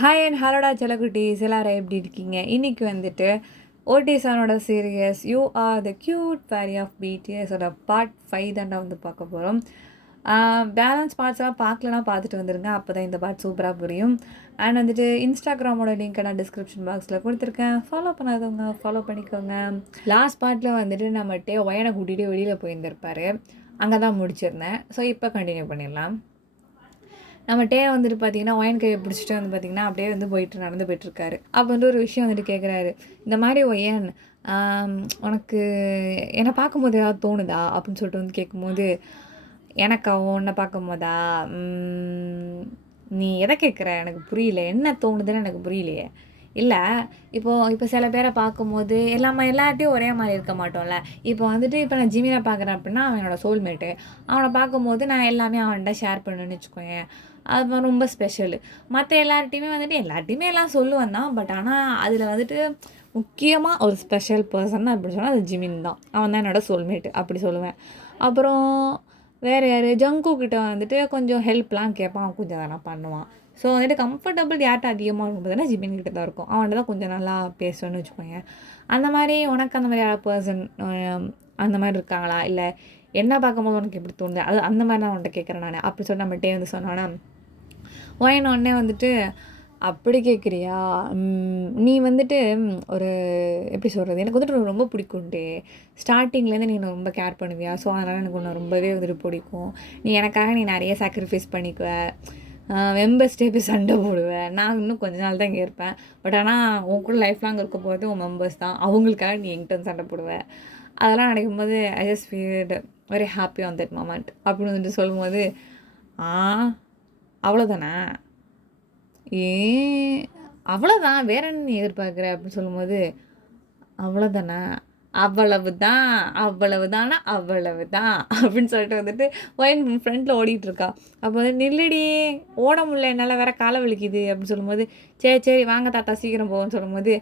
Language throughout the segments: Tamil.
ஹாய் அண்ட் ஹலோடா செல்லக்குட்டீஸ் எல்லாரும் எப்படி இருக்கீங்க? இன்றைக்கி வந்துட்டு ஓடிசானோட series you are the cute fairy of பிடிஎஸோட பார்ட் 5 தாண்டா வந்து பார்க்க போகிறோம். பேலன்ஸ் பார்ட்ஸ்லாம் பார்க்கலனா பார்த்துட்டு வந்துடுங்க, அப்போ தான் இந்த பார்ட் சூப்பராக புரியும். அண்ட் வந்துட்டு இன்ஸ்டாகிராமோட லிங்க்கை நான் டிஸ்கிரிப்ஷன் பாக்ஸில் கொடுத்துருக்கேன், ஃபாலோ பண்ணாதவங்க ஃபாலோ பண்ணிக்கோங்க. லாஸ்ட் பார்ட்டில் வந்துட்டு நம்மகிட்டே ஒயனை கூட்டிகிட்டு வெளியில் போயிருந்திருப்பார், அங்கே தான் முடிச்சிருந்தேன். ஸோ இப்போ கண்டினியூ பண்ணிடலாம். நம்ம டே வந்துட்டு பார்த்தீங்கன்னா ஒயன் கையை பிடிச்சிட்டு வந்து பார்த்திங்கன்னா அப்படியே வந்து நடந்து போயிட்டுருக்காரு. அப்போ வந்து ஒரு விஷயம் வந்துட்டு கேட்குறாரு, இந்த மாதிரி ஒயன் உனக்கு என்னை பார்க்கும்போது ஏதாவது தோணுதா அப்படின்னு சொல்லிட்டு வந்து கேட்கும்போது, எனக்கா உன்னை பார்க்கும் போதா நீ எதை கேட்குற எனக்கு புரியல, என்ன தோணுதுன்னு எனக்கு புரியலையே. இல்லை இப்போ சில பேரை பார்க்கும்போது எல்லார்ட்டையும் ஒரே மாதிரி இருக்க மாட்டோம்ல. இப்போ நான் ஜிமினை பார்க்குறேன் அப்படின்னா அவன் என்னோடய சோல்மேட்டு. அவனை பார்க்கும்போது நான் எல்லாமே அவன்கிட்ட ஷேர் பண்ணுன்னு வச்சுக்கோங்க, அது ரொம்ப ஸ்பெஷலு. மற்ற எல்லார்ட்டையுமே எல்லாம் சொல்லுவேன் தான். பட் ஆனால் அதில் முக்கியமாக ஒரு ஸ்பெஷல் பர்சன் அப்படி சொன்னால் அது ஜிமின் தான். அவன் தான் என்னோடய சோல்மேட்டு அப்படி சொல்லுவேன். அப்புறம் வேறு யார், ஜங்கு கிட்ட கொஞ்சம் ஹெல்ப்லாம் கேட்பான், அவன் கொஞ்சம் அதெல்லாம் பண்ணுவான். ஸோ கம்ஃபர்டபுள் யார்கிட்ட அதிகமாக இருக்கும் பார்த்தீங்கன்னா ஜிமின் கிட்ட தான் இருக்கும். அவன்கிட்ட தான் கொஞ்சம் நல்லா பேசுவேன்னு வச்சுக்கோங்க. அந்த மாதிரி உனக்கு அந்த மாதிரி யாராவது பர்சன் அந்த மாதிரி இருக்காங்களா? இல்லை என்ன பார்க்கும்போது உனக்கு எப்படி தோணுது, அது அந்த மாதிரி நான் உன்கிட்ட கேட்குறேன் நான் அப்படி சொல்லி நம்மகிட்டே சொன்னோன்னா ஒயனே அப்படி கேட்குறியா, நீ ஒரு எப்படி சொல்கிறது, எனக்கு ரொம்ப பிடிக்கும்ட்டு ஸ்டார்டிங்லேருந்து நீ ரொம்ப கேர் பண்ணுவியா, ஸோ அதனால் எனக்கு ஒன்று ரொம்பவே பிடிக்கும். நீ எனக்காக நீ நிறைய சாக்ரிஃபைஸ் பண்ணிக்குவ, மெம்பர்ஸ்டே போய் சண்டை போடுவேன். நான் இன்னும் கொஞ்ச நாள் தான் இங்கே இருப்பேன், பட் ஆனால் உன் கூட லைஃப் லாங் இருக்க போகிறது உன் மெம்பர்ஸ் தான், அவங்களுக்காக நீ என்கிட்ட வந்து சண்டை போடுவேன். அதெல்லாம் நினைக்கும்போது I just feel very happy on that moment அப்படின்னு சொல்லும்போது, அவ்வளோதானே, அவ்வளோதான், வேற என்ன நீ எதிர்பார்க்குற அப்படின்னு சொல்லும்போது, அவ்வளோதானே, அவ்வளவுதான் அவ்வளவுதானா அவ்வளவுதான் அப்படின்னு சொல்லிட்டு ஒயின் ஃப்ரெண்டில் ஓடிட்டுருக்கா. அப்போ நில்லுடி, ஓட முடியல என்னால், வேற காலை வலிக்குது அப்படின்னு சொல்லும்போது, சரி வாங்க தாத்தா சீக்கிரம் போவோம்னு சொல்லும்போது,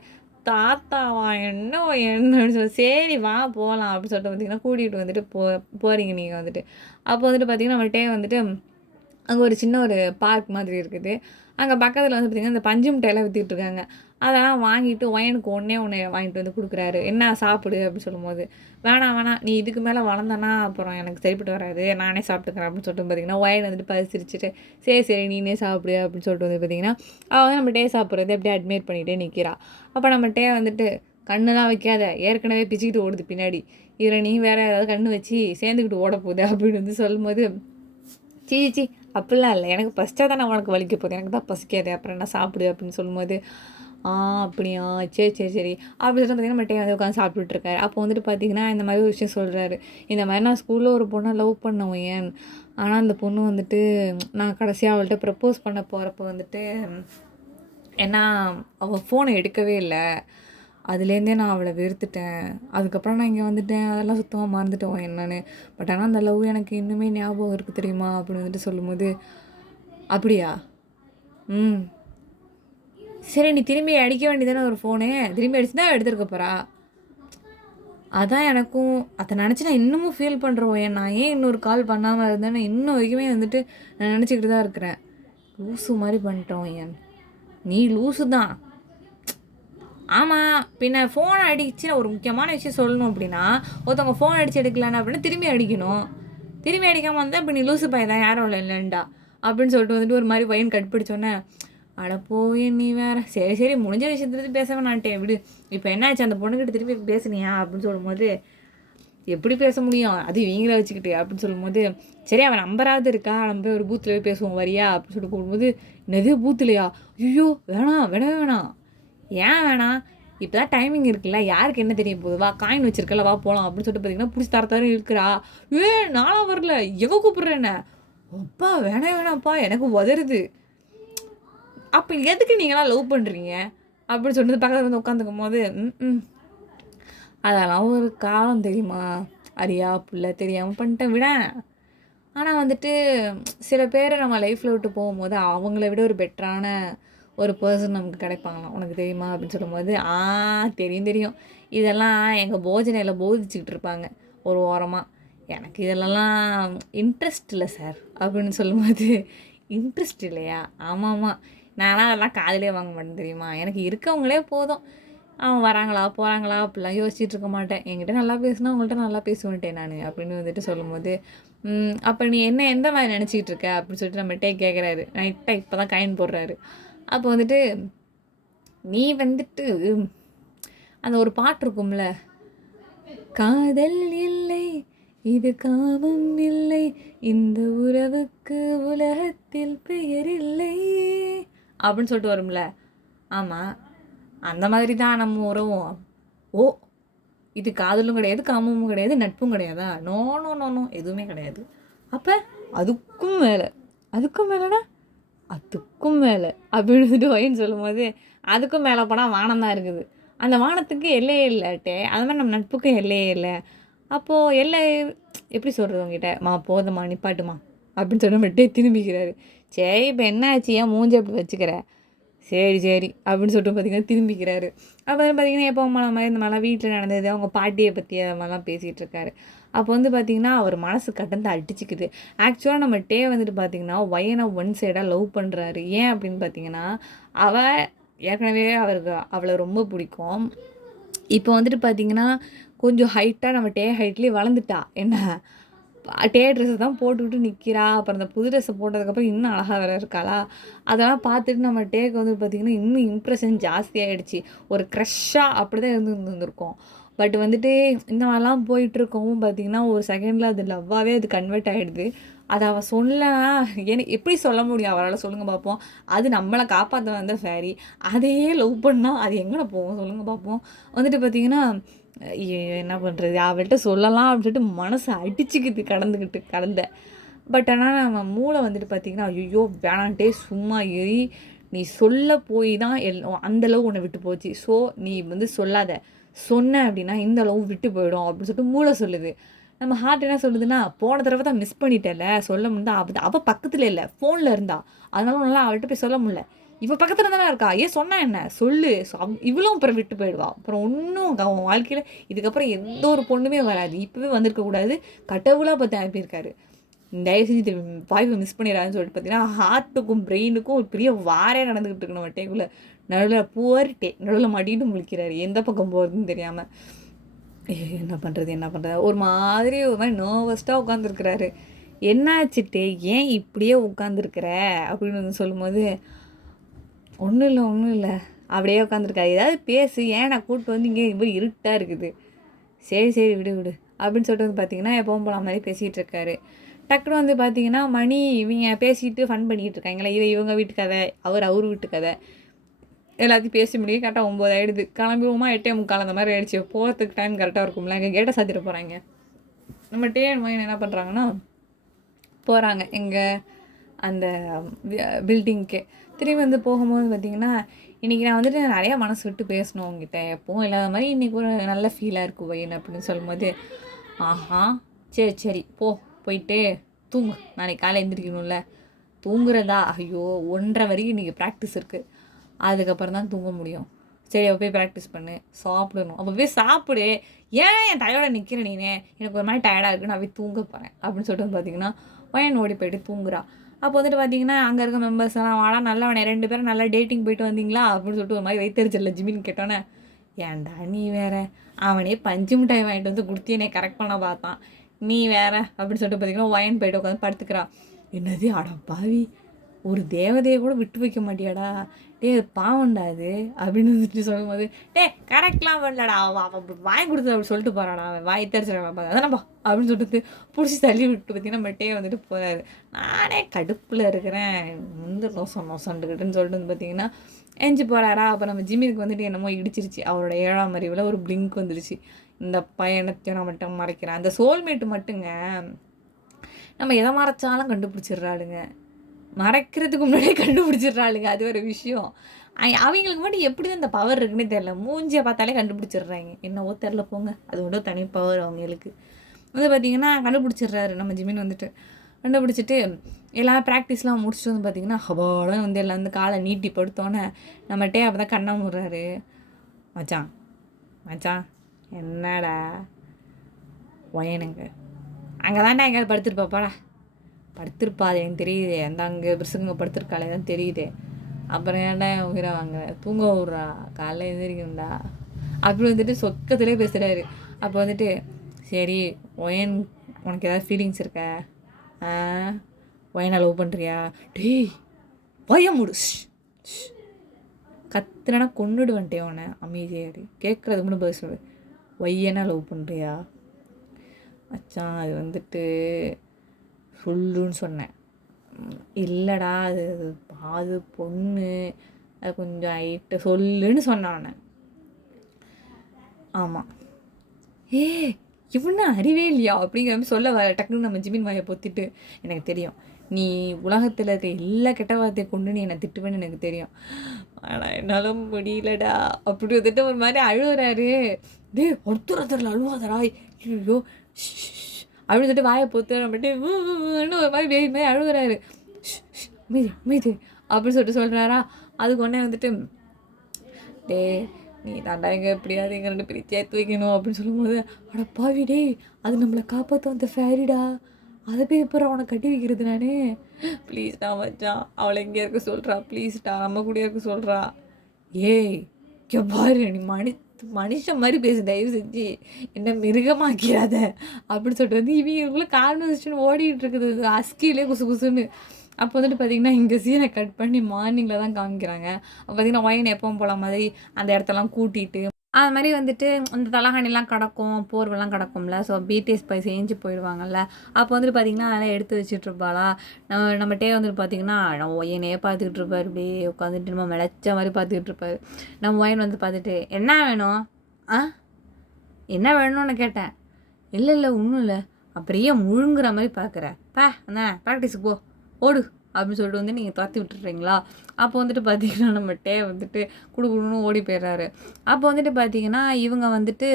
தாத்தாவா என்ன சொல்லி, சரி வா போகலாம் அப்படின்னு சொல்லிட்டு கூட்டிகிட்டு போகிறீங்க நீங்கள் அப்போ பார்த்தீங்கன்னா நம்மள்கிட்டே அங்கே ஒரு சின்ன ஒரு பார்க் மாதிரி இருக்குது. அங்கே பக்கத்தில் பார்த்திங்கன்னா இந்த பஞ்சு மிட்டாயெல்லாம் விற்றுட்ருக்காங்க. அதெல்லாம் வாங்கிட்டு ஒயனுக்கு ஒன்றே வாங்கிட்டு கொடுக்குறாரு. என்ன சாப்பிடு அப்படின்னு சொல்லும்போது, வேணாம் நீ இதுக்கு மேலே வளர்ந்தனா அப்புறம் எனக்கு சரிப்பட்டு வராது, நானே சாப்பிட்டுக்கிறேன் அப்படின்னு சொல்லிட்டு பார்த்திங்கன்னா ஒயன் பரிசிரிச்சுட்டு சரி நீனே சாப்பிடு அப்படின்னு சொல்லிட்டு பார்த்திங்கன்னா அவள் நம்ம டே சாப்பிட்றது அப்படியே அட்மைட் பண்ணிகிட்டே நிற்கிறா. அப்போ நம்ம டே கண்ணுலாம் வைக்காத, ஏற்கனவே பிச்சுக்கிட்டு ஓடுது பின்னாடி, இதில் நீ வேறு ஏதாவது கண்ணு வச்சு சேர்ந்துக்கிட்டு ஓட போகுது அப்படின்னு சொல்லும்போது, சீ அப்படிலாம் இல்லை, எனக்கு பசிச்சா தான் உனக்கு வலிக்க போகுது, எனக்கு தான் பசிக்காது, அப்புறம் என்ன சாப்பிடு அப்படின்னு சொல்லும்போது, அப்படியா சரி அப்படி சொல்லிட்டு பார்த்திங்கன்னா மட்டும் உட்காந்து சாப்பிட்டுட்ருக்காரு. அப்போ பார்த்திங்கன்னா இந்த மாதிரி ஒரு விஷயம் சொல்கிறாரு, இந்த மாதிரி நான் ஸ்கூலில் ஒரு பொண்ணை லவ் பண்ணேன் ஏன், ஆனால் அந்த பொண்ணு நான் கடைசியாக அவள்கிட்ட ப்ரப்போஸ் பண்ண போகிறப்ப ஏன்னா அவள் ஃபோனை எடுக்கவே இல்லை, அதுலேருந்தே நான் அவளை வெறுத்துட்டேன். அதுக்கப்புறம் நான் இங்கே வந்துட்டேன், அதெல்லாம் சுத்தமாக மறந்துட்டோம் என்னன்னு. பட் ஆனால் அந்த லவ் எனக்கு இன்னுமே ஞாபகம் இருக்குது தெரியுமா அப்படின்னு சொல்லும்போது, அப்படியா, சரி நீ திரும்பி அடிக்க வேண்டியதானே ஒரு ஃபோனு, திரும்பி அடிச்சு தான் எடுத்துருக்க போகிறா. அதான் எனக்கும் அதை நினச்சி நான் இன்னமும் ஃபீல் பண்ணுறோம், நான் ஏன் இன்னொரு கால் பண்ணாமல் இருந்தேன்னு இன்னும் வரைக்குமே நான் நினச்சிக்கிட்டு தான் இருக்கிறேன். லூஸு மாதிரி பண்ணிட்டோம் ஏன், நீ லூஸு தான். ஆமாம், பின்ன ஃபோன் அடிச்சு ஒரு முக்கியமான விஷயம் சொல்லணும் அப்படின்னா, ஒருத்தவங்க ஃபோன் அடித்து எடுக்கலான்னு அப்படின்னா திரும்பி அடிக்கணும், திரும்பி அடிக்காமல் வந்தால் இப்போ நீ லூஸு பையன் தான், யாரும் இல்லைண்டா அப்படின்னு சொல்லிட்டு ஒரு மாதிரி பையன் கட்டுப்பிடிச்சோன்னே, அட போய் நீ வேறு, சரி முடிஞ்ச விஷயத்துல பேச வேணான்ட்டேன் விடு, இப்போ என்னாச்சு அந்த பொண்ணுக்கிட்ட திருப்பி பேசுனியா அப்படின்னு சொல்லும்போது, எப்படி பேச முடியும் அது இவங்கள வச்சுக்கிட்டு அப்படின்னு சொல்லும்போது, சரி அவன் நம்பராவது இருக்கா, நம்ம ஒரு பூத்தில் போய் பேசுவோம் வரியா அப்படின்னு சொல்லிட்டு போகும்போது, என்னது பூத்துலையா, ஐயோ வேணாம் ஏன் வேணாம், இப்போ தான் டைமிங் இருக்குல்ல, யாருக்கு என்ன தெரிய போகுது, வா காயின் வச்சிருக்கல வா போகலாம் அப்படின்னு சொல்லிட்டு பார்த்தீங்கன்னா பிடிச்சி தரத்தாரும் இருக்கிறா. நானும் வரல, எங்கே கூப்பிட்றேன் என்ன, அப்பா வேணாம்ப்பா எனக்கு உதருது, அப்போ எதுக்கு நீங்களாம் லவ் பண்ணுறீங்க அப்படின்னு சொல்லிட்டு பக்கத்தில் உட்காந்துக்கும் போது, அதெல்லாம் ஒரு காலம் தெரியுமா, அறியா புள்ள தெரியாமல் பண்ணிட்டேன் விட. ஆனால் சில பேரை நம்ம லைஃப்பில் விட்டு போகும்போது அவங்கள விட ஒரு பெட்டரான ஒரு பர்சன் நமக்கு கிடைப்பாங்களாம், உனக்கு தெரியுமா அப்படின்னு சொல்லும்போது, தெரியும் இதெல்லாம் எங்கள் போஜனையில் போதிச்சுக்கிட்டு இருப்பாங்க ஒரு ஓரமாக, எனக்கு இதெல்லாம் இன்ட்ரெஸ்ட் இல்லை சார் அப்படின்னு சொல்லும்போது, இன்ட்ரெஸ்ட் இல்லையா, ஆமாம் நான்லாம் அதெல்லாம் காதுலயே வாங்க மாட்டேன் தெரியுமா? எனக்கு இருக்கவங்களே போதும். அவங்க வராங்களா, போறாங்களா அப்படிலாம் யோசிச்சுட்டு இருக்க மாட்டேன். என்கிட்ட நல்லா பேசினா அவங்கள்ட்ட நல்லா பேசுவேன்ட்டேன் நானு அப்படின்னு வந்துட்டு சொல்லும்போது, அப்போ நீ என்ன எந்த மாதிரி நினச்சிக்கிட்டு இருக்க அப்படின்னு சொல்லிட்டு நம்மள்ட்டே கேட்குறாரு. லைட்டாக இப்போ தான் காயின் போடுறாரு. அப்போ வந்துட்டு நீ வந்துட்டு அந்த ஒரு பாட்டு இருக்கும்ல, காதல் இல்லை இது காமம் இல்லை இந்த உறவுக்கு உலகத்தில் பெயர் இல்லை அப்படின்னு சொல்லிட்டு வரும்ல. ஆமாம், அந்த மாதிரி தான் நம்ம உறவும். ஓ, இது காதலும் கிடையாது, காமமும் கிடையாது, நட்பும் கிடையாதா? நோ நோ நோ நோ, எதுவுமே கிடையாது. அப்போ அதுக்கும் மேலே, அதுக்கும் மேலேனா அதுக்கும் மேலே அப்படின்னு சொல்லிட்டு ஒயின்னு சொல்லும்போது, அதுக்கும் மேலே போனால் வானம் தான் இருக்குது. அந்த வானத்துக்கு எல்லையே இல்லாட்டே அது மாதிரி நம்ம நட்புக்கும் எல்லையே இல்லை. அப்போது எல்லை எப்படி சொல்கிறது உங்ககிட்ட? போதுமா நிப்பாட்டுமா அப்படின்னு சொல்ல மட்டும் திரும்பிக்கிறாரு. சரி இப்போ என்ன ஆச்சு, ஏன் மூஞ்ச அப்படி வச்சுக்கிற? சரி சரி அப்படின்னு சொல்லிட்டு பார்த்தீங்கன்னா திரும்பிக்கிறாரு. அப்புறம் பார்த்தீங்கன்னா எப்போ மாதிரி இந்த மாதிரிலாம் வீட்டில் நடந்தது, அவங்க பாட்டியை பற்றி அது மாதிரிலாம் பேசிகிட்டு இருக்காரு. அப்போ வந்து பார்த்திங்கன்னா அவர் மனசு கடந்து அடிச்சுக்குது. ஆக்சுவலாக நம்ம டே வந்துட்டு பார்த்திங்கன்னா ஒயனை ஒன் சைடாக லவ் பண்ணுறாரு. ஏன் அப்படின்னு பார்த்தீங்கன்னா, அவள் ஏற்கனவே அவருக்கு அவளை ரொம்ப பிடிக்கும். இப்போ வந்துட்டு பார்த்திங்கன்னா கொஞ்சம் ஹைட்டாக நம்ம டே ஹைட்லேயே வளர்ந்துட்டா. என்ன டே ட்ரெஸ்ஸை தான் போட்டுக்கிட்டு நிற்கிறா. அப்புறம் அந்த புது ட்ரெஸ்ஸை போட்டதுக்கப்புறம் இன்னும் அழகாக வேறு இருக்காளா. அதெல்லாம் பார்த்துட்டு நம்ம டேக்கு வந்து பார்த்திங்கன்னா இன்னும் இம்ப்ரெஷன் ஜாஸ்தியாகிடுச்சு. ஒரு க்ரஷ்ஷாக அப்படி தான் இருந்திருக்கோம். பட் வந்துட்டு இந்த மாதிரிலாம் போயிட்டுருக்கவும் பார்த்திங்கன்னா ஒரு செகண்டில் அது லவ்வாகவே அது கன்வெர்ட் ஆகிடுது. அதை அவள் சொல்லனா எனக்கு எப்படி சொல்ல முடியும் அவரால்? சொல்லுங்கள் பார்ப்போம். அது நம்மளை காப்பாற்ற வந்த ஃபேரி அதையே லவ் பண்ணால் அது எங்கே போவோம் சொல்லுங்கள் பார்ப்போம். வந்துட்டு பார்த்திங்கன்னா என்ன பண்ணுறது, அவள்கிட்ட சொல்லலாம் அப்படின்னு சொல்லிட்டு மனசை அடிச்சுக்கிட்டு கடந்த. பட் ஆனால் நம்ம மூளை வந்துட்டு பார்த்திங்கன்னா ஐயோ வேணான்ட்டே சும்மா ஏறி நீ சொல்ல போய் தான் அந்தளவு உன்னை விட்டு போச்சு. ஸோ நீ வந்து சொல்லாத, சொன்ன அப்படின்னா இந்த அளவு விட்டு போயிடும் அப்படின்னு சொல்லிட்டு மூளை சொல்லுது. நம்ம ஹார்ட் என்ன சொல்லுதுன்னா, போன தடவை தான் மிஸ் பண்ணிட்டேன்ல, சொல்ல முடியா அவள் பக்கத்தில் இல்லை, ஃபோனில் இருந்தா, அதனால நல்லா அவள்கிட்ட போய் சொல்ல முடியல. இவள் பக்கத்தில் தானே இருக்கா, ஏன் சொன்னா என்ன சொல்லு. இவளும் அப்புறம் விட்டு போயிடுவா. அப்புறம் ஒன்றும் அவன் வாழ்க்கையில் இதுக்கப்புறம் எந்த ஒரு பொண்ணுமே வராது. இப்போவே வந்திருக்கக்கூடாது, கடவுளாக பார்த்து அனுப்பியிருக்காரு. தயவு செஞ்சு வாய்ப்பை மிஸ் பண்ணிடாதுன்னு சொல்லிட்டு பார்த்தீங்கன்னா ஹார்ட்டுக்கும் பிரெயினுக்கும் ஒரு பெரிய வாரே நடந்துக்கிட்டு இருக்கு நம்ம டேக்குள்ளே. நடுவில் புவர் டே நடுவில் மாட்டிக்கிட்டு முழிக்கிறாரு, எந்த பக்கம் போகிறதுன்னு தெரியாமல். என்ன பண்ணுறது ஒரு மாதிரி நர்வஸ்டாக உட்காந்துருக்குறாரு. என்னாச்சுட்டே ஏன் இப்படியே உட்காந்துருக்குற அப்படின்னு வந்து சொல்லும்போது, ஒன்றும் இல்லை அப்படியே உட்காந்துருக்காரு. ஏதாவது பேசு, ஏன் நான் கூப்பிட்டு வந்து இங்கே இவ்வளோ இருட்டாக இருக்குது. சரி விடு அப்படின்னு சொல்லிட்டு வந்து பார்த்தீங்கன்னா எப்பவும் போல மாதிரி பேசிகிட்டு இருக்காரு. டக்குனு வந்து பார்த்தீங்கன்னா மணி இவங்க பேசிட்டு ஃபன் பண்ணிகிட்டு இருக்காங்களே, இவங்க வீட்டு கதை, அவர் வீட்டு கதை எல்லாத்தையும் பேசி முடியும். கரெக்டாக 9 ஆகிடுது. கிளம்பிடுவோமா 8:45 அந்த மாதிரி ஆகிடுச்சு. போகிறதுக்கு டைம் கரெக்டாக இருக்கும்ல. எங்கள் கேட்டை சாத்திட்டு போகிறாங்க. நம்ம டேன் மொயின் என்ன பண்ணுறாங்கன்னா போகிறாங்க எங்கள் அந்த பில்டிங்க்கு. திரும்பி வந்து போகும்போது பார்த்திங்கன்னா இன்றைக்கி நான் வந்துட்டு நிறையா மனசு விட்டு பேசணும் உங்ககிட்ட, எப்பவும் இல்லாத மாதிரி இன்றைக்கி ஒரு நல்ல ஃபீலாக இருக்கும் வயின் அப்படின்னு சொல்லும்போது, ஆஹா சரி போயிட்டு தூங்கு, நாளைக்கு காலை எழுந்திரிக்கணும்ல. தூங்குறதா? ஐயோ 1:30 வரைக்கும் இன்றைக்கி ப்ராக்டிஸ் இருக்குது, அதுக்கப்புறம் தான் தூங்க முடியும். சரி அவள் போய் ப்ராக்டிஸ் பண்ணு, சாப்பிடணும். அப்போ போய் சாப்பிடு. ஏன் என் டயர்டாக நிற்கிறேன் நீனே, எனக்கு ஒரு மாதிரி டயர்டாக இருக்குது, நான் போய் தூங்க போகிறேன் அப்படின்னு சொல்லிட்டு வந்து பார்த்தீங்கன்னா பையன் ஓடி போயிட்டு தூங்குறா. அப்போ வந்துட்டு பார்த்தீங்கன்னா அங்கே இருக்க மெம்பர்ஸ் எல்லாம் வாடா நல்லவனே 2 பேரும் நல்லா டேட்டிங் போயிட்டு வந்தீங்களா அப்படின்னு சொல்லிட்டு ஒரு மாதிரி வைத்தறிச்சல ஜிமின்னு கேட்டோன்னே, ஏன்டா நீ வேற, அவனே பஞ்சு மிட்டாய் வாங்கிட்டு வந்து கொடுத்தியனே கரெக்ட் பண்ண பார்த்தான், நீ வேற அப்படின்னு சொல்லிட்டு பார்த்தீங்கன்னா ஒயன் போயிட்டு உட்காந்து படுத்துக்கிறா. என்னது அடா பாவி, ஒரு தேவதையை கூட விட்டு வைக்க மாட்டியாடா டே, பாவண்டா அது அப்படின்னு வந்துட்டு சொல்லும்போது, டே கரெக்ட்லாம் பண்ணலடா, அவள் வாங்கி கொடுத்து அப்படி சொல்லிட்டு போகிறாடா, அவன் வாய் தெரிச்சிடா அதானப்பா அப்படின்னு சொல்லிட்டு பிடிச்சி தள்ளி விட்டு பார்த்தீங்கன்னா மெட்டையே வந்துட்டு போகிறாரு. நானே கடுப்பில் இருக்கிறேன், வந்து நோசண்டுக்கிட்டுன்னு சொல்லிட்டு வந்து பார்த்தீங்கன்னா எஞ்சி போகிறாரா. அப்போ நம்ம ஜிம்மிக்கு வந்துட்டு என்னமோ இடிச்சிருச்சு, அவரோட 7ஆம் அறிவில் ஒரு பிளிங்க் வந்துடுச்சு. இந்த பயணத்தையும் நான் மட்டும் மறைக்கிறேன். அந்த சோல்மேட்டு மட்டுங்க நம்ம எதை மறைச்சாலும் கண்டுபிடிச்சிடுறாளுங்க, மறைக்கிறதுக்கு முன்னாடியே கண்டுபிடிச்சிடுறாளுங்க. அது ஒரு விஷயம். அவங்களுக்கு மட்டும் எப்படி தான் இந்த பவர் இருக்குன்னே தெரில. மூஞ்சியை பார்த்தாலே கண்டுபிடிச்சிடுறாங்க. என்னவோ தெரில போங்க, அது ஒன்றும் தனி பவர் அவங்களுக்கு. வந்து பார்த்திங்கன்னா கண்டுபிடிச்சிடுறாரு நம்ம ஜிமின் வந்துட்டு. கண்டுபிடிச்சிட்டு எல்லாம் ப்ராக்டிஸ்லாம் முடிச்சுட்டு வந்து பார்த்திங்கன்னா ஹபாலும் வந்து எல்லாம் வந்து காலை நீட்டி படுத்தோன்னே நம்மகிட்டே அப்போ தான் கண்ணா முடுறாரு. மச்சான் என்னடா ஒயனுங்க அங்கே தான்டா எங்கேயாவது படுத்துருப்பாப்பாடா, படுத்திருப்பா அது எனக்கு தெரியுதே, அந்த அங்கே பிரிசுங்க படுத்திருக்காளே தான் தெரியுதே. அப்புறம் ஏன்டா என் உயிரை வாங்குற, தூங்க விட்றா, காலைல எந்திரிக்கணும்டா அப்படி வந்துட்டு சொக்கத்திலே பேசுகிறாரு. அப்போ வந்துட்டு சரி ஒயன் உனக்கு ஏதாவது ஃபீலிங்ஸ் இருக்கா, ஆ ஒயனை லவ் பண்ணுறியா, டேய் பய முடு கத்துனா கொண்டுடுவன்ட்டே உன, அமைதியாடி கேட்குறது மட்டும் பதில் சொல்லு, ஒய்யனா லவ் பண்ணுறியா மச்சான், அது வந்துட்டு சொல்லுன்னு சொன்னேன். இல்லைடா அது அது பொண்ணு, அது கொஞ்சம் ஹைட்டு சொல்லுன்னு சொன்னான். ஆமாம் ஏ இவனா அறிவே இல்லையா அப்படிங்கிற மாதிரி சொல்ல வர டக்குன்னு நம்ம ஜிமின் வாயை பொத்திட்டு, எனக்கு தெரியும் நீ உலகத்தில் இருக்க எல்லா கெட்ட வார்த்தையை கொண்டு நீ என்னை திட்டுவேன்னு எனக்கு தெரியும், ஆனால் என்னால் முடியலடா அப்படி வந்துட்டு ஒரு மாதிரி அழுகுறாரு. டே ஒருத்தர் அழுவாதடா, ஐயோ அப்படின்னு சொல்லிட்டு வாயை பொத்து நம்மட்டு ஒரு மாதிரி பேய் மாதிரி அழுகுறாரு. மீது மீது அப்படின்னு சொல்லிட்டு சொல்கிறாரா. அதுக்கு ஒன்றே வந்துட்டு டே நீ தாண்டா எங்கே எப்படியாவது எங்கள் 2 பேரையும் சேர்த்து வைக்கணும் அப்படின்னு சொல்லும்போது, அட பாவி டேய் அது நம்மளை காப்பாற்ற வந்த ஃபேரிடா, அதை போய் எப்போ அவனை கட்டி வைக்கிறது நான், ப்ளீஸ்டா மச்சான் அவளை எங்கே இருக்க சொல்கிறா, ப்ளீஸ்டா நம்ம கூட இருக்க சொல்கிறா. ஏய் இங்கே பாரு நீ மனுஷன் மாதிரி பேசு, தயவு செஞ்சு என்ன மிருகமாக்கிறாத அப்படின்னு சொல்லிட்டு வந்து இவங்களுக்குள்ள கான்வர்சேஷன் ஓடிட்டு இருக்குது அஸ்கிலே குசு குசுன்னு. அப்போ வந்துட்டு பார்த்திங்கன்னா இங்கே சீனை கட் பண்ணி மார்னிங்கில் தான் காமிக்கிறாங்க. அப்போ பார்த்திங்கன்னா ஒயின் எப்பவும் போல மாதிரி அந்த இடத்தெல்லாம் கூட்டிகிட்டு அது மாதிரி வந்துட்டு அந்த தலகாணிலாம் கிடக்கும், போர்வெல்லாம் கிடக்கும்ல, ஸோ பிடிஎஸ் போய் செஞ்சு போயிடுவாங்கல்ல. அப்போ வந்துட்டு பார்த்திங்கன்னா அதெல்லாம் எடுத்து வச்சுட்ருப்பாளா. நம்மகிட்டே வந்துட்டு பார்த்திங்கன்னா நம்ம ஒயனையே பார்த்துக்கிட்டு இருப்பார், அப்படியே உட்காந்துட்டு நம்ம மிளச்ச மாதிரி பார்த்துக்கிட்டு இருப்பார். நம்ம ஒயன் வந்து பார்த்துட்டு என்ன வேணும், என்ன வேணும்னு கேட்டேன். இல்லை ஒன்றும் இல்லை, அப்படியே முழுங்குற மாதிரி பார்க்குறேன், என்ன ப்ராக்டிஸுக்கு போ ஓடு அப்படின்னு சொல்லிட்டு வந்து நீங்கள் துரத்தி விட்டுறீங்களா. அப்போ வந்துட்டு பார்த்தீங்கன்னா நம்ம வந்துட்டு குடுன்னு ஓடி போயிடுறாரு. அப்போ வந்துட்டு பார்த்தீங்கன்னா இவங்க வந்துட்டு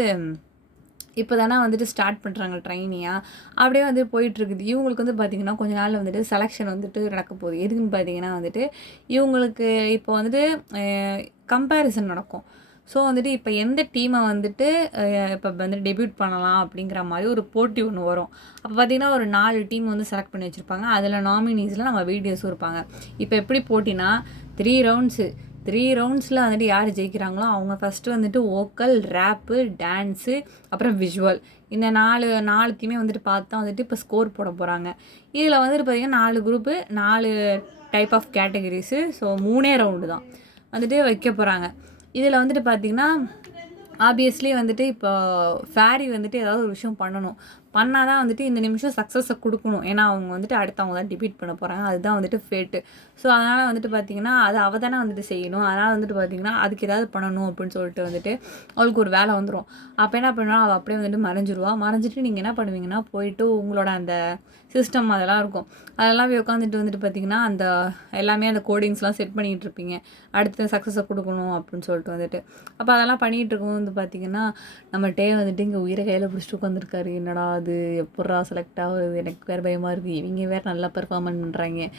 இப்போ தானே வந்துட்டு ஸ்டார்ட் பண்ணுறாங்க ட்ரைனியாக, அப்படியே வந்து போயிட்டுருக்குது. இவங்களுக்கு வந்து பார்த்திங்கன்னா கொஞ்ச நாள் வந்துட்டு செலெக்ஷன் வந்துட்டு நடக்க போகுது. எதுக்குன்னு பார்த்தீங்கன்னா வந்துட்டு இவங்களுக்கு இப்போ வந்துட்டு கம்பேரிசன் நடக்கும். ஸோ வந்துட்டு இப்போ எந்த டீமை வந்துட்டு இப்போ வந்துட்டு டெபியூட் பண்ணலாம் அப்படிங்கிற மாதிரி ஒரு போட்டி ஒன்று வரும். அப்போ பார்த்திங்கன்னா ஒரு 4 டீம் வந்து செலக்ட் பண்ணி வச்சுருப்பாங்க. அதில் நாமினிஸில் நம்ம வீடியோஸும் இருப்பாங்க. இப்போ எப்படி போட்டினா 3 ரவுண்ட்ஸில் வந்துட்டு யார் ஜெயிக்கிறாங்களோ அவங்க ஃபஸ்ட்டு வந்துட்டு வோக்கல், ரேப்பு, டான்ஸு, அப்புறம் விஷுவல், இந்த 4 வந்துட்டு பார்த்தா வந்துட்டு இப்போ ஸ்கோர் போட போகிறாங்க. இதில் வந்துட்டு பார்த்திங்கன்னா 4 group, 4 type of categories, so 3 round தான் வந்துட்டு வைக்க போகிறாங்க. இதில் வந்துட்டு பார்த்திங்கன்னா ஆப்வியஸ்லி வந்துட்டு இப்போ ஃபேரி வந்துட்டு ஏதாவது ஒரு விஷயம் பண்ணால் தான் வந்துட்டு இந்த நிமிஷம் சக்ஸஸை கொடுக்கணும். ஏன்னா அவங்க வந்துட்டு அடுத்தவங்க தான் டிபீட் பண்ண போகிறாங்க, அதுதான் வந்துட்டு ஃபேட்டு. ஸோ அதனால் வந்துட்டு பார்த்திங்கன்னா அது அவள் தானே வந்துட்டு செய்யணும். அதனால் வந்துட்டு பார்த்திங்கன்னா அதுக்கு ஏதாவது பண்ணணும் அப்படின்னு சொல்லிட்டு வந்துட்டு அவளுக்கு ஒரு வேலை வந்துடும். அப்போ என்ன பண்ணுவாள், அவள் அப்படியே வந்துட்டு மறைஞ்சிட்டு நீங்கள் என்ன பண்ணுவீங்கன்னா போயிட்டு உங்களோட அந்த சிஸ்டம் அதெல்லாம் இருக்கும், அதெல்லாம் போய் உட்காந்துட்டு வந்துட்டு பார்த்திங்கன்னா அந்த எல்லாமே அந்த கோடிங்ஸ்லாம் செட் பண்ணிகிட்டு இருப்பீங்க, அடுத்து சக்ஸஸை கொடுக்கணும் அப்படின்னு சொல்லிட்டு வந்துட்டு. அப்போ அதெல்லாம் பண்ணிகிட்டு இருக்கும் வந்து பார்த்திங்கன்னா நம்ம வந்துட்டு இங்கே உயிரை கையில் பிடிச்சிட்டு உட்காந்துருக்காரு. என்னடா அது எப்பட்றா செலக்ட் ஆகுது, எனக்கு வேறு பயமாக இருக்குது, இவங்க வேறு நல்லா பெர்ஃபார்மன்ஸ் பண்ணுறாங்க,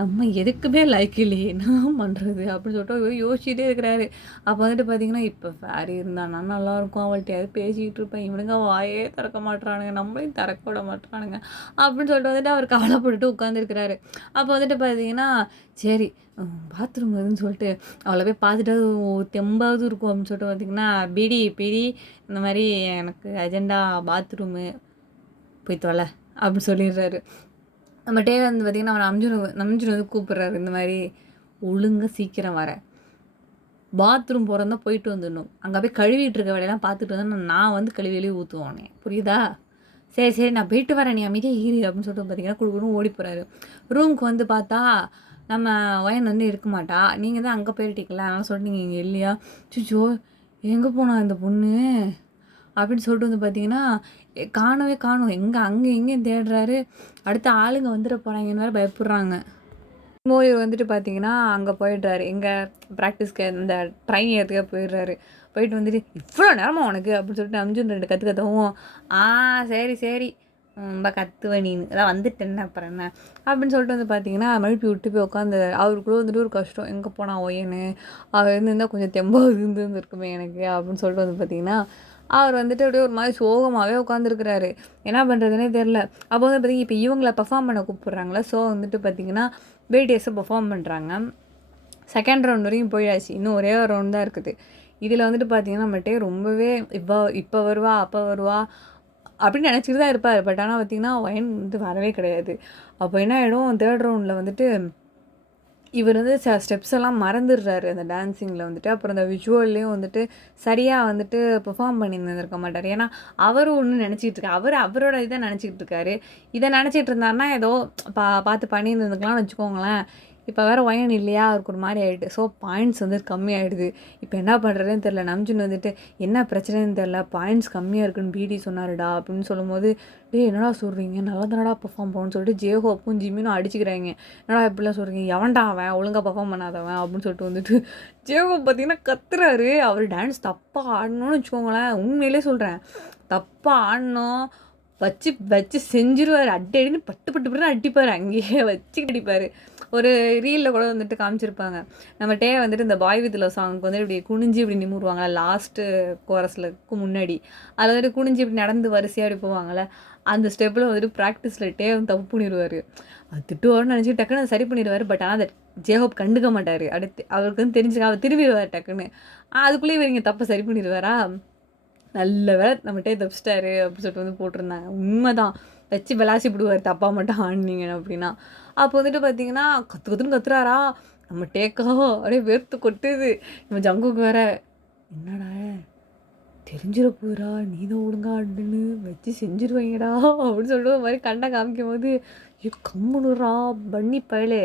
நம்ம எதுக்குமே லைக் இல்லையே என்ன பண்ணுறது அப்படின்னு சொல்லிட்டு யோசிச்சுட்டே இருக்கிறாரு. அப்போ வந்துட்டு பார்த்திங்கன்னா இப்போ ஃபேரி இருந்தானா நல்லாயிருக்கும், அவள்கிட்ட பேசிக்கிட்டு இருப்பேன், இவனுங்க வாயே திறக்க மாட்டுறானுங்க, நம்மளையும் திறக்க விட மாட்டுறானுங்க அப்படின்னு சொல்லிட்டு வந்துட்டு அவர் கவலைப்பட்டுட்டு உட்காந்துருக்கிறாரு. அப்போ வந்துட்டு பார்த்திங்கன்னா சரி பாத்ரூம் வருதுன்னு சொல்லிட்டு அவளை போய் பார்த்துட்டு தெம்பாவது இருக்கும் அப்படின்னு சொல்லிட்டு பார்த்திங்கன்னா பிடி இந்த மாதிரி எனக்கு அஜெண்டா பாத்ரூமு போய் தொலை அப்படின்னு சொல்லிடுறாரு. நம்ம வந்து பார்த்திங்கன்னா அவனை அம்ஜுன் வந்து கூப்பிட்றாரு, இந்த மாதிரி ஒழுங்காக சீக்கிரம் வர, பாத்ரூம் போகிறதா போயிட்டு வந்துடணும், அங்கே போய் கழுவிட்டு இருக்க வேலையெல்லாம் பார்த்துட்டு வந்தேன், நான் வந்து கழுவியிலே ஊற்றுவானே, புரியுதா, சரி நான் போயிட்டு வரேன், நீ அமைதியாக ஈரு அப்படின்னு சொல்லிட்டு பார்த்திங்கன்னா குடுக்கணும் ஓடி போகிறாரு. ரூமுக்கு வந்து பார்த்தா நம்ம ஒயன் வந்து இருக்க மாட்டா, நீங்கள் தான் அங்கே போயிட்டீங்களா, அதனால் சொல்லிட்டு நீங்கள் இங்கே இல்லையா, சுச்சோ எங்கே போனா இந்த பொண்ணு அப்படின்னு சொல்லிட்டு வந்து பார்த்தீங்கன்னா காணும் எங்கே அங்கே எங்கேயும் தேடுறாரு. அடுத்த ஆளுங்க வந்துட போகிறாங்கன்னு வேறு பயப்படுறாங்க. மோயர் வந்துட்டு பார்த்தீங்கன்னா அங்கே போயிடுறாரு, எங்கே ப்ராக்டிஸ்க்கு இந்த ட்ரைனிங் எடுத்துக்க போயிடுறாரு. போயிட்டு வந்துட்டு இவ்வளோ நேரமா உனக்கு அப்படின்னு சொல்லிட்டு அம்ஜுன் 2 கற்றுக்கவும், சரி ரொம்ப கத்துவ நீ அதான் வந்துட்டேன்னு அப்புறம் என்ன அப்படின்னு சொல்லிட்டு வந்து பார்த்தீங்கன்னா மழுப்பி விட்டு போய் உட்காந்து அவருக்குள்ளே வந்துட்டு ஒரு கஷ்டம், எங்கே போனால் ஒயனு அவர் இருந்திருந்தால் கொஞ்சம் தெம்பாக இருந்துருக்குமே எனக்கு அப்படின்னு சொல்லிட்டு வந்து பார்த்தீங்கன்னா அவர் வந்துட்டு அப்படியே ஒரு மாதிரி சோகமாகவே உட்காந்துருக்கிறாரு, என்ன பண்ணுறதுனே தெரில. அப்போ வந்து பார்த்திங்கன்னா இப்போ இவங்கள பர்ஃபார்ம் பண்ண கூப்பிட்றாங்களே, ஸோ வந்துட்டு பார்த்திங்கன்னா பிடிஎஸ்ஸை பர்ஃபார்ம் பண்ணுறாங்க. செகண்ட் ரவுண்ட் வரைக்கும் போயாச்சு. இன்னும் ஒரே ஒரு ரவுண்ட் தான் இருக்குது. இதில் வந்துட்டு பார்த்தீங்கன்னா நம்மள்ட்டே ரொம்பவே இப்போ வருவா அப்போ வருவா அப்படின்னு நினச்சிட்டு தான் இருப்பார். பட் ஆனால் பார்த்தீங்கன்னா ஒயன் வந்து வரவே கிடையாது. அப்போ என்ன ஆகிடும், தேர்ட் ரவுண்டில் வந்துட்டு இவர் வந்து ஸ்டெப்ஸ் எல்லாம் மறந்துடுறாரு அந்த டான்ஸிங்கில் வந்துட்டு. அப்புறம் அந்த விஷுவல்லையும் வந்துட்டு சரியாக வந்துட்டு பெர்ஃபார்ம் பண்ணியிருந்திருக்க மாட்டார். ஏன்னா அவரும் ஒன்று நினச்சிட்டு இருக்காரு, அவரோட இதை நினச்சிக்கிட்டு இருக்காரு. இதை நினச்சிட்டு இருந்தாருன்னா ஏதோ பார்த்து பண்ணியிருந்துக்கலாம்னு வச்சுக்கோங்களேன். இப்போ வேறு ஒயன் இல்லையா, அவருக்கு ஒரு மாதிரி ஆகிடுது. ஸோ பாயிண்ட்ஸ் வந்து கம்மியாகிடுது. இப்போ என்ன பண்ணுறதுன்னு தெரில. நம்ஜுன் வந்துட்டு என்ன பிரச்சனைன்னு தெரில, பாயிண்ட்ஸ் கம்மியாக இருக்குன்னு பிடி சொன்னாருடா அப்படின்னு சொல்லும்போது, என்னடா சொல்கிறீங்க, நல்லா தானடா பெர்ஃபார்ம் பண்ணணும்னு சொல்லிட்டு ஜேஹோப்பும் ஜிம்மினும் அடிச்சுக்கிறாங்க. என்னடா இப்படிலாம் சொல்கிறீங்க, எவன்டா அவன் ஒழுங்காக பெர்ஃபார்ம் பண்ணாதவன் அப்படின்னு சொல்லிட்டு வந்துட்டு ஜேஹோப் பார்த்தீங்கன்னா கத்துறாரு. அவர் டான்ஸ் தப்பாக ஆடணும்னு வச்சுக்கோங்களேன். உண்மையிலே சொல்கிறேன், தப்பாக ஆடணும் வச்சு வச்சு செஞ்சிருவார். அடின்னு பட்டு பட்டு பட்டு அடிப்பார், அங்கேயே வச்சுக்கிட்டு அடிப்பார். ஒரு ரீலில் கூட வந்துட்டு காமிச்சிருப்பாங்க. நம்மகிட்டே வந்துட்டு இந்த பாய் வித் லவ் சாங்க்கு வந்துட்டு இப்படி குனிஞ்சு இப்படி நிமிருவாங்களா லாஸ்ட்டு கோரஸ்லுக்கு முன்னாடி. அதில் வந்துட்டு குனிஞ்சு இப்படி நடந்து வரிசையாக அப்படி போவாங்கள்ல, அந்த ஸ்டெப்பில் வந்துட்டு ப்ராக்டிஸில் தப்பு பண்ணிடுவார். அது திட்டுவார்னு நினச்சி டக்குன்னு சரி பண்ணிடுவார். பட் ஆனால் அதை ஜேஹோப் கண்டுக்க மாட்டார். அடுத்து அவருக்கு வந்து தெரிஞ்சுக்க அவர் திரும்பிடுவார் டக்குன்னு. அதுக்குள்ளேயே இவர் இங்கே தப்பை சரி பண்ணிடுவாரா. நல்ல வேலை நம்மகிட்டே தப்பிச்சிட்டாரு அப்படின்னு சொல்லிட்டு வந்து போட்டிருந்தாங்க. உண்மைதான், வச்சு விளாசி விடுவார் தப்பாக மட்டும் ஆடினீங்க அப்படின்னா. அப்போ வந்துட்டு பார்த்தீங்கன்னா கற்றுன்னு கத்துறாரா நம்ம டேக்கா, அப்படியே வேர்த்து கொட்டுது. நம்ம ஜங்குக்கு வேற என்னடா தெரிஞ்சிட போகிறா, நீ தான் ஒழுங்கா ஆடுன்னு வச்சு செஞ்சிருவாங்கடா அப்படின்னு சொல்லிட்டு ஒரு மாதிரி கண்டை காமிக்கும் போது, கம்முனுறா பண்ணி பயலே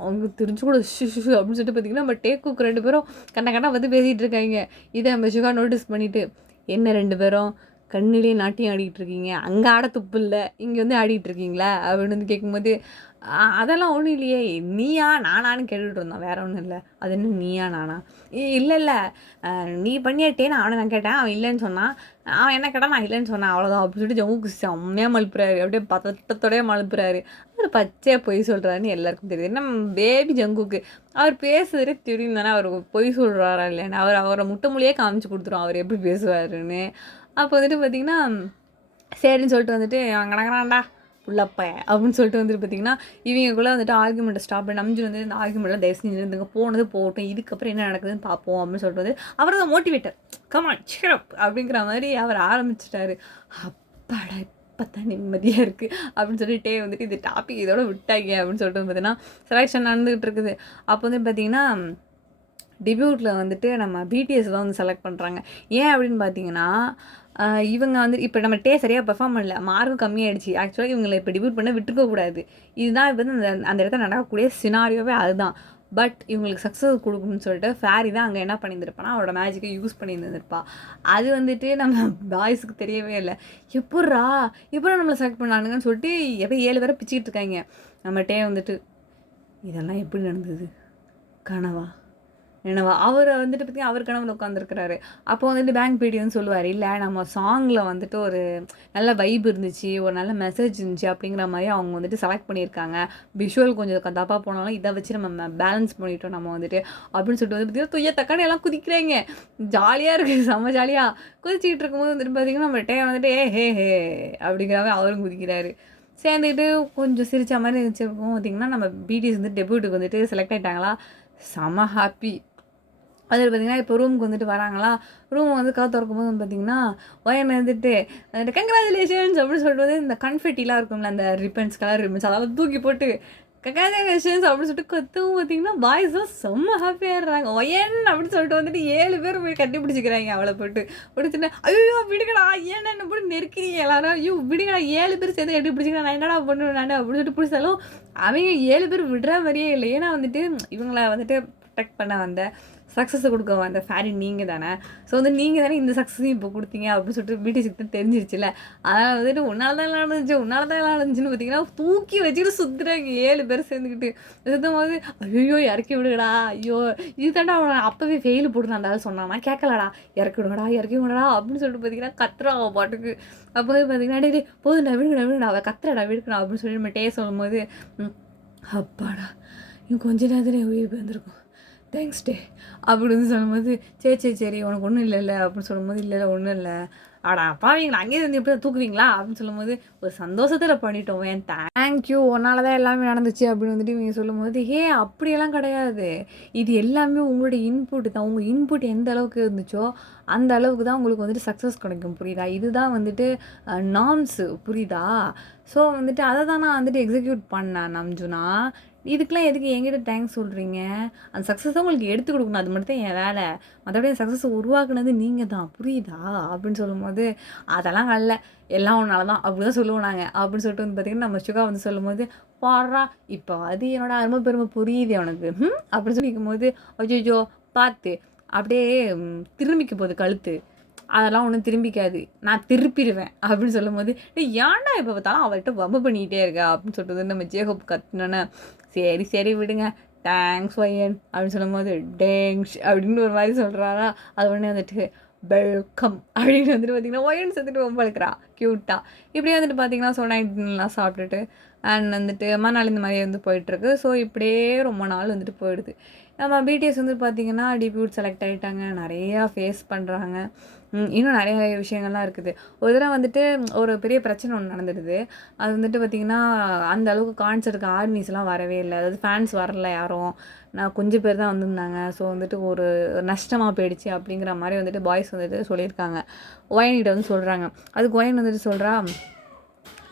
அவங்க தெரிஞ்சு கூட அப்படின்னு சொல்லிட்டு பார்த்தீங்கன்னா நம்ம டேக்குக்கு 2 பேரும் கண்ணா வந்து பேசிகிட்டு இருக்காங்க. இதை நம்ம சுகா நோட்டீஸ் பண்ணிவிட்டு, என்ன 2 பேரும் கண்ணிலே நாட்டியம் ஆடிக்கிட்டு இருக்கீங்க, அங்கே ஆட துப்பு இல்லை, இங்கே வந்து ஆடிட்டு இருக்கீங்களா அப்படின்னு வந்து கேட்கும்போது, அதெல்லாம் ஒன்றும் இல்லையே, நீயா நானான்னு கேட்டுகிட்டு இருந்தோம், வேற ஒன்றும் இல்லை. அது என்ன நீயா நானா, இல்லை இல்லை நீ பண்ணிட்டேன்னு அவனை நான் கேட்டேன், அவன் இல்லைன்னு சொன்னான், அவன் என்ன கேட்டால் நான் இல்லைன்னு சொன்னேன், அவ்வளோதான் அப்படின்னு சொல்லிட்டு ஜம்முக்கு செம்மையாக மழுப்புறாரு. அப்படியே பத்தத்தோடய மழுப்புறாரு. அவர் பச்சையாக பொய் சொல்கிறாருன்னு எல்லாருக்கும் தெரியுது. என்ன பேபி ஜங்குக்கு அவர் பேசுறதே தெரியும் தானே, அவர் பொய் சொல்கிறாரா இல்லைன்னு. அவரை முட்டை மொழியே காமிச்சு கொடுத்துரும் அவர் எப்படி பேசுவாருன்னு. அப்போ வந்துட்டு பார்த்திங்கன்னா சரின்னு சொல்லிட்டு வந்துட்டு அவன் கிடக்குறான்டா புள்ளப்ப அப்படின்னு சொல்லிட்டு வந்துட்டு பார்த்திங்கன்னா இவங்களுக்குள்ளே வந்துட்டு ஆர்குமெண்ட்டை ஸ்டாப் பண்ணி நம்பிச்சு வந்து இந்த ஆர்குமெண்ட்லாம் தயவு செஞ்சு இருந்துங்க, போனது போகட்டும், இதுக்கப்புறம் என்ன நடக்குதுன்னு பார்ப்போம் அப்படின்னு சொல்லிட்டு வந்து அவர் தான் மோட்டிவேட்டர். கமான் சிரப் அப்படிங்கிற மாதிரி அவர் ஆரம்பிச்சிட்டாரு. அப்பாடா இப்போ தான் நிம்மதியாக இருக்குது அப்படின்னு சொல்லிட்டே வந்துட்டு இந்த டாபிக் இதோட விட்டாங்க அப்படின்னு சொல்லிட்டு பார்த்தீங்கன்னா செலெக்ஷன் நடந்துகிட்டு இருக்குது. அப்போ வந்து பார்த்திங்கன்னா டெபியூட்டில் வந்துட்டு நம்ம பிடிஎஸ் தான் வந்து செலக்ட் பண்ணுறாங்க. ஏன் அப்படின்னு பார்த்தீங்கன்னா இவங்க வந்து இப்போ நம்ம சரியாக பெர்ஃபார்ம் பண்ணல, மார்க்கும் கம்மியாயிடுச்சு. ஆக்சுவலாக இவங்களை இப்போ டெபியூட் பண்ண விட்டுருக்கக்கூடாது. இதுதான் இப்போ வந்து அந்த இடத்துல நடக்கக்கூடிய சினாரியோவே அதுதான். பட் இவங்களுக்கு சக்ஸஸ் கொடுக்கணும்னு சொல்லிட்டு ஃபேரி தான் அங்கே என்ன பண்ணியிருந்திருப்பானா அவரோட மேஜிக்கை யூஸ் பண்ணியிருந்திருப்பா. அது வந்துட்டு நம்ம பாய்ஸுக்கு தெரியவே இல்லை. எப்பட்றா நம்மளை செலக்ட் பண்ணானுங்கன்னு சொல்லிட்டு எப்போ 7 பேரை பிச்சுக்கிட்டு இருக்காங்க. நம்மகிட்டே வந்துட்டு இதெல்லாம் எப்படி நடந்தது, கனவா என்னவா அவரை வந்துட்டு பார்த்திங்கன்னா அவர் கனவுல உட்காந்துருக்கிறாரு. அப்போ வந்துட்டு பேங்க் பிடி வந்து சொல்லுவார், இல்லை நம்ம சாங்கில் வந்துட்டு ஒரு நல்ல வைப் இருந்துச்சு, ஒரு நல்ல மெசேஜ் இருந்துச்சு அப்படிங்கிற மாதிரி அவங்க வந்துட்டு செலக்ட் பண்ணியிருக்காங்க. விஷுவல் கொஞ்சம் தப்பாக போனாலும் இதை வச்சு நம்ம பேலன்ஸ் பண்ணிட்டோம் நம்ம வந்துட்டு அப்படின்னு சொல்லிட்டு வந்து பார்த்திங்கன்னா துய்ய தக்கானி எல்லாம் குதிக்கிறாங்க. ஜாலியாக இருக்குது, செம்ம ஜாலியாக குதிச்சிக்கிட்டு இருக்கும்போது வந்துட்டு பார்த்திங்கன்னா நம்ம டே வந்துட்டு ஹே அப்படிங்கிறவே அவரும் குதிக்கிறாரு. சேர்ந்துக்கிட்டு கொஞ்சம் சிரித்த மாதிரி இருந்துச்சுப்போம் பார்த்திங்கன்னா நம்ம பிடிஎஸ் வந்து டெபியூட்டுக்கு வந்துட்டு செலக்ட் ஆகிட்டாங்களா, செம்ம ஹாப்பி. அதில் பார்த்திங்கன்னா இப்போ ரூமுக்கு வந்துட்டு வராங்களா, ரூம் வந்து கதை திறக்கும்போது வந்து பார்த்திங்கன்னா ஒயன் வந்துட்டு கங்க்ராச்சுலேஷன்ஸ் அப்படின்னு சொல்லிட்டு வந்து இந்த கன்ஃபெட்டிலாம் இருக்கும்ல, அந்த ரிப்பன்ஸ் கலர் ரிப்பன்ஸ் அதெல்லாம் தூக்கி போட்டு கங்க்ராச்சுலேஷன்ஸ் அப்படின்னு சொல்லிட்டு கத்துவும் பார்த்திங்கன்னா பாய்ஸ்லாம் செம்ம ஹாப்பியாக இருறாங்க. ஒயன் அப்படின்னு சொல்லிட்டு வந்துட்டு 7 பேர் போய் கட்டி பிடிச்சிக்கிறாங்க அவளை போட்டு பிடிச்சிட்டு, ஐயோ விடுங்கடா ஏன்னா என்ன போட்டு நெருக்கிறீங்க எல்லாரும், ஐயோ விடுங்கடா 7 பேர் சேர்ந்து கட்டி பிடிச்சிக்கிறேன், நான் என்னடா பண்ணுவேன் நான் அப்படின்னு சொல்லிட்டு பிடிச்சாலும் அவங்க 7 பேர் விடுற மாதிரியே இல்லை. ஏன்னா வந்துட்டு இவங்களை வந்துட்டு ப்ரொடெக்ட் பண்ண வந்த சக்ஸஸை கொடுக்க வந்த ஃபேரி நீங்கள் தானே. ஸோ வந்து நீங்கள் தானே இந்த சக்ஸஸையும் இப்போ கொடுத்தீங்க அப்படின்னு சொல்லிட்டு பிடிஎஸ்க்கு தான் தெரிஞ்சிருச்சுல. அதனால் வந்துட்டு உன்னால தான் நடந்துச்சுன்னு பார்த்தீங்கன்னா தூக்கி வச்சுட்டு சுற்றுறாங்க 7 பேர் சேர்ந்துக்கிட்டு. சுற்றும் போது ஐயோ இறக்கி விடுங்கடா, ஐயோ இது தாண்டா அவனை அப்போவே ஃபெயில் போட்டுனாண்டா சொன்னானா, கேட்கலடா இறக்கி விடுங்கடா அப்படின்னு சொல்லிட்டு பார்த்தீங்கன்னா கத்துறான் பாட்டுக்கு. அப்போ பார்த்தீங்கன்னா டே போதுண்டா விடுங்கடா அவள் கத்துறடா விடுக்கணும் அப்படின்னு சொல்லி நம்ம சொல்லும் போது அப்பாடா இன்னும் கொஞ்ச நேரத்தில் உயிர் வந்திருக்கும், தேங்க்ஸ் டே அப்படின்னு சொல்லும்போது சரி சரி சரி உனக்கு ஒன்றும் இல்லைல்ல அப்படின்னு சொல்லும்போது இல்லை இல்லை ஒன்றும் இல்லை ஆடா பாவீங்களா அங்கேயே வந்து எப்படி தூக்குவீங்களா அப்படின்னு சொல்லும்போது ஒரு சந்தோஷத்தில் பண்ணிட்டோம் ஏன் தேங்க்யூ உன்னால தான் எல்லாமே நடந்துச்சு அப்படின்னு வந்துட்டு இவங்க சொல்லும்போது அப்படியெல்லாம் கிடையாது இது எல்லாமே உங்களுடைய இன்புட் தான் உங்கள் இன்புட் எந்த அளவுக்கு இருந்துச்சோ அந்த அளவுக்கு தான் உங்களுக்கு வந்துட்டு சக்ஸஸ் கிடைக்கும் புரியுதா இதுதான் வந்துட்டு நார்ம்ஸு புரியுதா ஸோ வந்துட்டு அதை தான் நான் வந்துட்டு எக்ஸிக்யூட் பண்ணேன் நம்ஜுனா இதுக்கெலாம் எதுக்கு என்கிட்ட தேங்க்ஸ் சொல்கிறீங்க அந்த சக்ஸஸ் தான் உங்களுக்கு எடுத்து கொடுக்கணும் அது மட்டும் தான் என் வேலை மற்றபடி அந்த சக்ஸஸை உருவாக்குனது நீங்கள் தான் புரியுதா அப்படின்னு சொல்லும்போது அதெல்லாம் நல்ல எல்லாம் ஒன்றால தான் அப்படி தான் சொல்லுவோம் நாங்கள் அப்படின்னு சொல்லிட்டு வந்து பார்த்திங்கன்னா நம்ம சுகா வந்து சொல்லும்போது பாடுறா இப்போ அது என்னோட அருமை பெருமை புரியுது உனக்கு அப்படின்னு சொல்லிக்கும் போது அஜிஜோ பார்த்து அப்படியே திரும்பிக்க போகுது கழுத்து அதெல்லாம் ஒன்றும் திரும்பிக்காது நான் திருப்பிடுவேன் அப்படின்னு சொல்லும்போது ஏன்டா இப்போ பார்த்தாலும் அவர்கிட்ட வம்பு பண்ணிக்கிட்டே இருக்கா அப்படின்னு சொல்லிட்டு நம்ம ஜேஹோப் கத்துனோன்னே சரி சரி விடுங்க தேங்க்ஸ் ஒயன் அப்படின்னு சொல்லும்போது டேங்க்ஸ் அப்படின்னு ஒரு மாதிரி சொல்கிறாரா அது உடனே வந்துட்டு வெல்கம் அப்படின்னு வந்துட்டு பார்த்திங்கன்னா ஒயன் சேர்த்துட்டு ரொம்ப இருக்கிறா க்யூட்டாக இப்படியே வந்துட்டு பார்த்திங்கன்னா ஸோ நைட்லாம் சாப்பிட்டுட்டு அண்ட் வந்துட்டு மறுநாள் இந்த மாதிரி வந்து போயிட்டுருக்கு ஸோ இப்படியே ரொம்ப நாள் வந்துட்டு போயிடுது நம்ம பிடிஎஸ் வந்து பார்த்திங்கன்னா டெபியூட் செலக்ட் ஆகிட்டாங்க நிறையா ஃபேஸ் பண்ணுறாங்க இன்னும் நிறைய விஷயங்கள்லாம் இருக்குது ஒரு தடவை வந்துட்டு ஒரு பெரிய பிரச்சனை ஒன்று நடந்துடுது அது வந்துட்டு பார்த்திங்கன்னா அந்த அளவுக்கு கான்சர்ட்டுக்கு ஆர்மிஸ்லாம் வரவே இல்லை அதாவது ஃபேன்ஸ் வரல யாரும் நான் கொஞ்சம் பேர் தான் வந்திருந்தாங்க ஸோ வந்துட்டு ஒரு நஷ்டமாக போயிடுச்சு அப்படிங்கிற மாதிரி வந்துட்டு பாய்ஸ் வந்துட்டு சொல்லியிருக்காங்க ஒயன்கிட்ட வந்து சொல்கிறாங்க அதுக்கு ஒயன் வந்துட்டு சொல்கிறா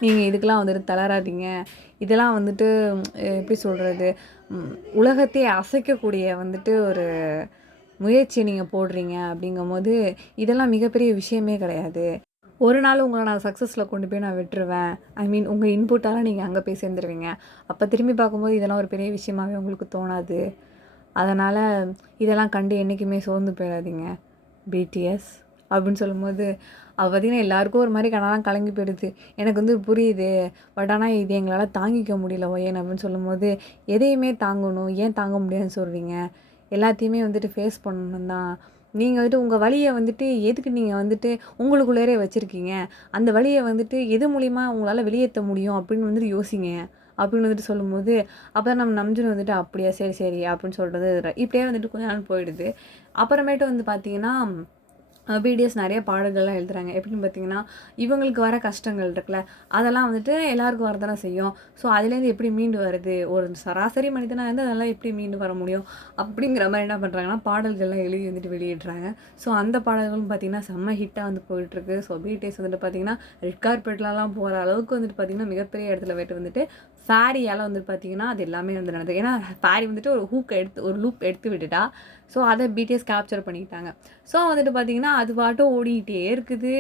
நீங்கள் இதுக்கெலாம் வந்துட்டு தளராதீங்க இதெல்லாம் வந்துட்டு எப்படி சொல்கிறது உலகத்தையே அசைக்கக்கூடிய வந்துட்டு ஒரு முயற்சியை நீங்கள் போடுறீங்க அப்படிங்கும்போது இதெல்லாம் மிகப்பெரிய விஷயமே கிடையாது ஒரு நாள் உங்களை நான் சக்ஸஸில் கொண்டு போய் நான் விட்டுருவேன் ஐ மீன் உங்கள் இன்புட்டால் நீங்கள் அங்கே போய் சேர்ந்துருவீங்க அப்போ திரும்பி பார்க்கும்போது இதெல்லாம் ஒரு பெரிய விஷயமாகவே உங்களுக்கு தோணாது அதனால் இதெல்லாம் கண்டு என்றைக்குமே சோர்ந்து போயிடாதீங்க பிடிஎஸ் அப்படின்னு சொல்லும்போது பார்த்திங்கன்னா எல்லாருக்கும் ஒரு மாதிரி கனலாம் கலங்கி போயிடுது எனக்கு வந்து புரியுது பட் ஆனால் இது எங்களால் தாங்கிக்க முடியல ஒயன் அப்படின்னு சொல்லும்போது எதையுமே தாங்கணும் ஏன் தாங்க முடியாதுன்னு சொல்கிறீங்க எல்லாத்தையுமே வந்துட்டு ஃபேஸ் பண்ணணும் தான் நீங்கள் வந்துட்டு உங்கள் வழியை வந்துட்டு எதுக்கு நீங்கள் வந்துட்டு உங்களுக்குள்ளேரே வச்சுருக்கீங்க அந்த வழியை வந்துட்டு எது மூலிமா உங்களால் வெளியேற்ற முடியும் அப்படின்னு வந்துட்டு யோசிங்க அப்படின்னு வந்துட்டு சொல்லும்போது அப்போ நம்ம நம்ஜுன்னு வந்துட்டு அப்படியா சரி சரி அப்படின்னு சொல்கிறது இப்படியே வந்துட்டு கொஞ்ச நாள் போயிடுது அப்புறமேட்டு வந்து பார்த்திங்கன்னா பிடிஎஸ் நிறைய பாடல்கள்லாம் எழுதுகிறாங்க எப்படின்னு பார்த்தீங்கன்னா இவங்களுக்கு வர கஷ்டங்கள் இருக்குல்ல அதெல்லாம் வந்துட்டு எல்லாருக்கும் வரதானே செய்யும் ஸோ அதுலேருந்து எப்படி மீண்டு வருது ஒரு சராசரி மனிதனாக இருந்து அதெல்லாம் எப்படி மீண்டு வர முடியும் அப்படிங்கிற மாதிரி என்ன பண்ணுறாங்கன்னா பாடல்கள்லாம் எழுதி வந்துட்டு வெளியிடுறாங்க ஸோ அந்த பாடல்களும் பார்த்திங்கன்னா செம்ம ஹிட்டாக வந்து போயிட்டுருக்கு ஸோ பிடிஎஸ் வந்துட்டு பார்த்திங்கன்னா ரெட் கார்பெட்லலாம் போகிற அளவுக்கு வந்துட்டு பார்த்திங்கன்னா மிகப்பெரிய இடத்துல போய்ட்டு வந்துட்டு ஃபேரியால் வந்துட்டு பார்த்திங்கன்னா அது எல்லாமே வந்து நடந்தது ஏன்னா ஃபேரி வந்துட்டு ஒரு லூப் எடுத்து விட்டுட்டா ஸோ அதை பிடிஎஸ் கேப்சர் பண்ணிக்கிட்டாங்க ஸோ வந்துட்டு பார்த்திங்கன்னா அது பாட்டும் ஓடிக்கிட்டே இருக்குது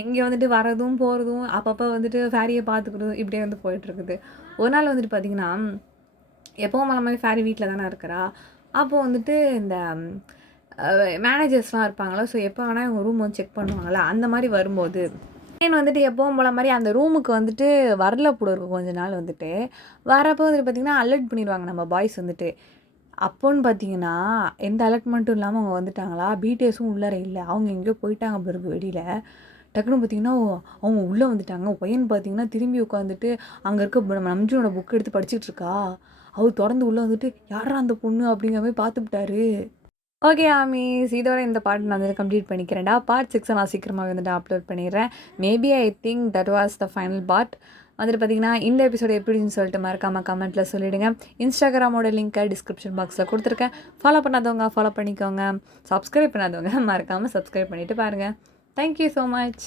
இங்கே வந்துட்டு வரதும் போகிறதும் அப்பப்போ வந்துட்டு ஃபேரியை பார்த்துக்கிறதும் இப்படியே வந்து போயிட்டுருக்குது ஒரு நாள் வந்துட்டு பார்த்திங்கன்னா எப்போவும் அந்த மாதிரி ஃபேரி வீட்டில் தானே இருக்கிறா அப்போது வந்துட்டு இந்த மேனேஜர்ஸ்லாம் இருப்பாங்களா ஸோ எப்போ வேணால் இவங்க ரூம் வந்து செக் பண்ணுவாங்களா அந்த மாதிரி வரும்போது வந்துட்டு எப்பவும் போல மாதிரி அந்த ரூமுக்கு வந்துட்டு வரல போல இருக்கும் கொஞ்ச நாள் வந்துட்டு வரப்போ வந்துட்டு பார்த்திங்கன்னா அலர்ட் பண்ணிடுவாங்க நம்ம பாய்ஸ் வந்துட்டு அப்போன்னு பார்த்தீங்கன்னா எந்த அலர்ட்மெண்ட்டும் இல்லாமல் அவங்க வந்துட்டாங்களா பிடிஎஸும் உள்ளார இல்லை அவங்க எங்கேயோ போயிட்டாங்க பிறகு வெளியில் டக்குன்னு பார்த்திங்கன்னா அவங்க உள்ளே வந்துட்டாங்க ஒயன் பார்த்திங்கன்னா திரும்பி உட்காந்துட்டு அங்கே இருக்க நம்ஜுனோட புக் எடுத்து படிச்சுட்டு இருக்கா அவர் தொடர்ந்து உள்ளே வந்துட்டு யாரா அந்த பொண்ணு அப்படிங்கிற மாதிரி பார்த்துக்கிட்டாரு ஓகே ஆமீஸ் இதோட இந்த பாட்டு நான் வந்து கம்ப்ளீட் பண்ணிக்கிறேன்டா பார்ட் 6 நான் சீக்கிரமாக வந்துட்டு அப்லோட் பண்ணிடுறேன் maybe I think that was the final part வந்துட்டு பார்த்திங்கன்னா இந்த எபிசோடு எப்படின்னு சொல்லிட்டு மறக்காமல் கமெண்ட்டில் சொல்லிவிடுங்க இன்ஸ்டாகிராமோட லிங்க்கை டிஸ்கிரிப்ஷன் பாக்ஸில் கொடுத்துருக்கேன் ஃபாலோ பண்ணாதவங்க ஃபாலோ பண்ணிக்கோங்க சப்ஸ்கிரைப் பண்ணாதவங்க மறக்காமல் சப்ஸ்கிரைப் பண்ணிவிட்டு பாருங்கள் தேங்க்யூ ஸோ மச்